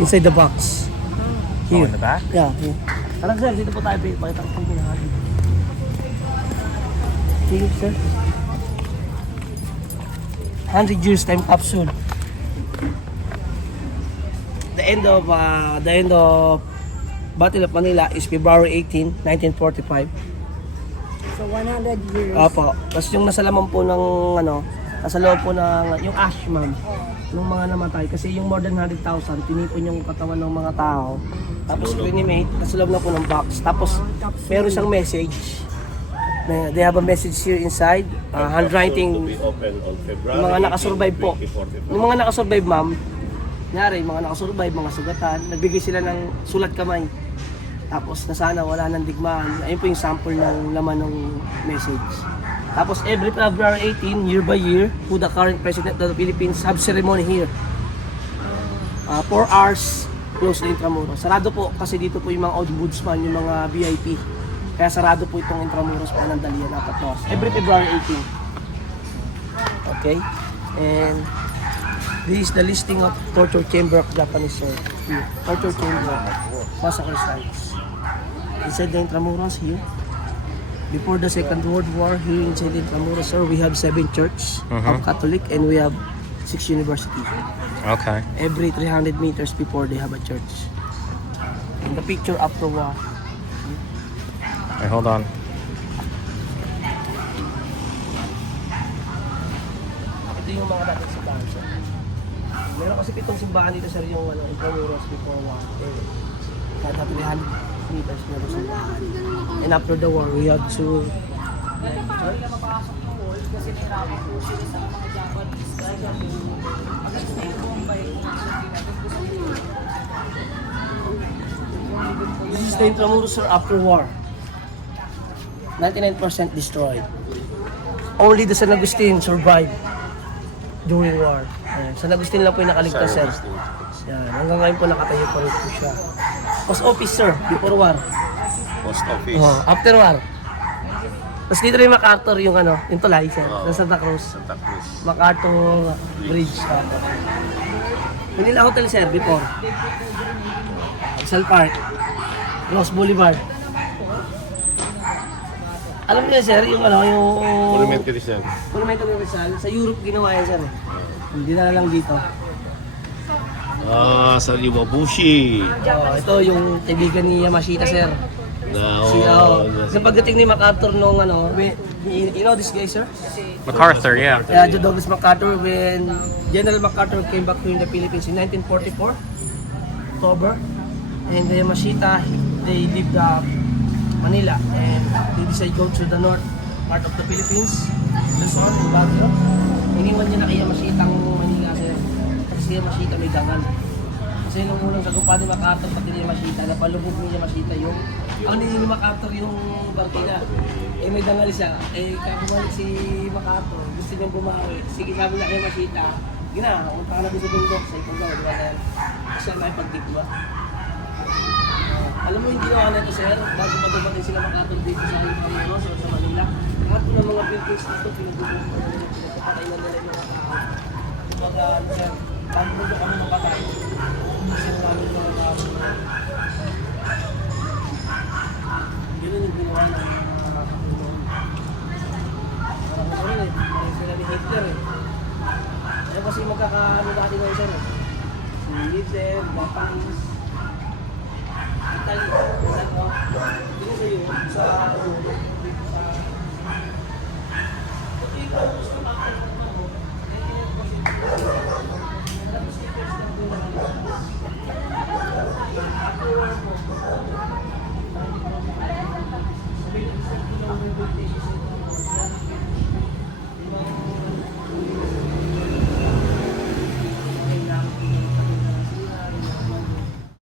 inside the box. Oh, Here. in the back? Yeah, here. Tara sir, dito po tayo. Pakita ko po yung pinahali. Here, sir. 100 years time capsule. The end of Battle of Manila is February 18, 1945. So 100 years. Opo. Tapos yung nasa laman po ng nasa loob po ng yung ash ma'am, yung mga namatay kasi yung more than 100,000 tinipon yung katawan ng mga tao. Tapos pinimate nasa loob na po ng box. Tapos meron siyang message. They have a message here inside, handwriting. Yung mga nakasurvive po. Yung mga nakasurvive ma'am, nyari, mga nakasurvive, mga sugatan, nagbigay sila ng sulat kamay. Tapos na sana wala nang digmaan. Ayun po yung sample ng laman ng message. Tapos every February 18, year by year, who the current president of the Philippines have ceremony here. 4 hours, close na Intramuros. Sarado po kasi dito po yung mga ombudsman, yung mga VIP. Kaya sarado po itong Intramuros po ng Dalian, 4 hours. Every February 18. Okay? And this is the listing of torture chamber of Japanese sir. Here. Torture chamber. Massacre sites. Inside the Intramuros here. Before the Second World War, here inside the Intramuros sir, we have 7 churches of Catholic and we have 6 universities. Okay. Every 300 meters before they have a church. And the picture after war. Hey, hold on. Ito yung mga dating simbahan sir. Meron kasi 7 simbahan dito sir yung Intramuros before war. Kada 300 meters meron simbahan. And after the war, we had to... This is the Intramuros sir after war. 99% destroyed. Only the San Agustin survived during war. Ayan. San Agustin lang po yung nakaligtas sir. Yan. Hanggang ngayon po nakatayo pa rin po siya. Post office sir, before war. Post office. After war. Tapos dito rin MacArthur yung yung tulay sir. Sa Santa Cruz. Santa Cruz. MacArthur Bridge. Manila Hotel sir, before. Excel Park. Los Boulevard. Alam niyo sir, yung Monumentary sir. Monumento ni Rizal, sa Europe ginawa yan sir. Hindi na lang dito. Sa Liwabushi. Ito yung kaibigan ni Yamashita sir. Sa pagdating ni MacArthur nung you know this guy sir? MacArthur, yeah. John Douglas MacArthur, when General MacArthur came back to the Philippines in 1944, October, and the Yamashita, they lived Manila, and they decided to go to the north part of the Philippines, Luzon, and Baguio. Iniwan niya na kay Yamashita ang Manila sir. Kasi si Yamashita may dangal. Kasi nung unang sagupa ni MacArthur, pati ni Yamashita, napalubog ni Yamashita yung ang ni MacArthur yung Bartila. May dangal siya. Bumalik si MacArthur, gusto niyang bumawi. Sige, sabi niya kay Yamashita, gina, punta ka na sa bundok, sa ipagaw, di ba sir? Siya may pagdikwa. Alam mo yung ginawa na ito sir, bago matubatin sila MacArthur dito sa Manila. Lahat po ng mga buildings dito, pinagbubuhan pa nila, pinagpapatay na nila yung mga tao. Kumbaga, sir, bago mo kami mapatay, umisin namin yung mga tao. Ganun yung ginawa ng mga kapulong. Parang ko rin parang sila ni Hitler Kaya kasi magkakaano dati ngayon sir Si Hitler, Japanese,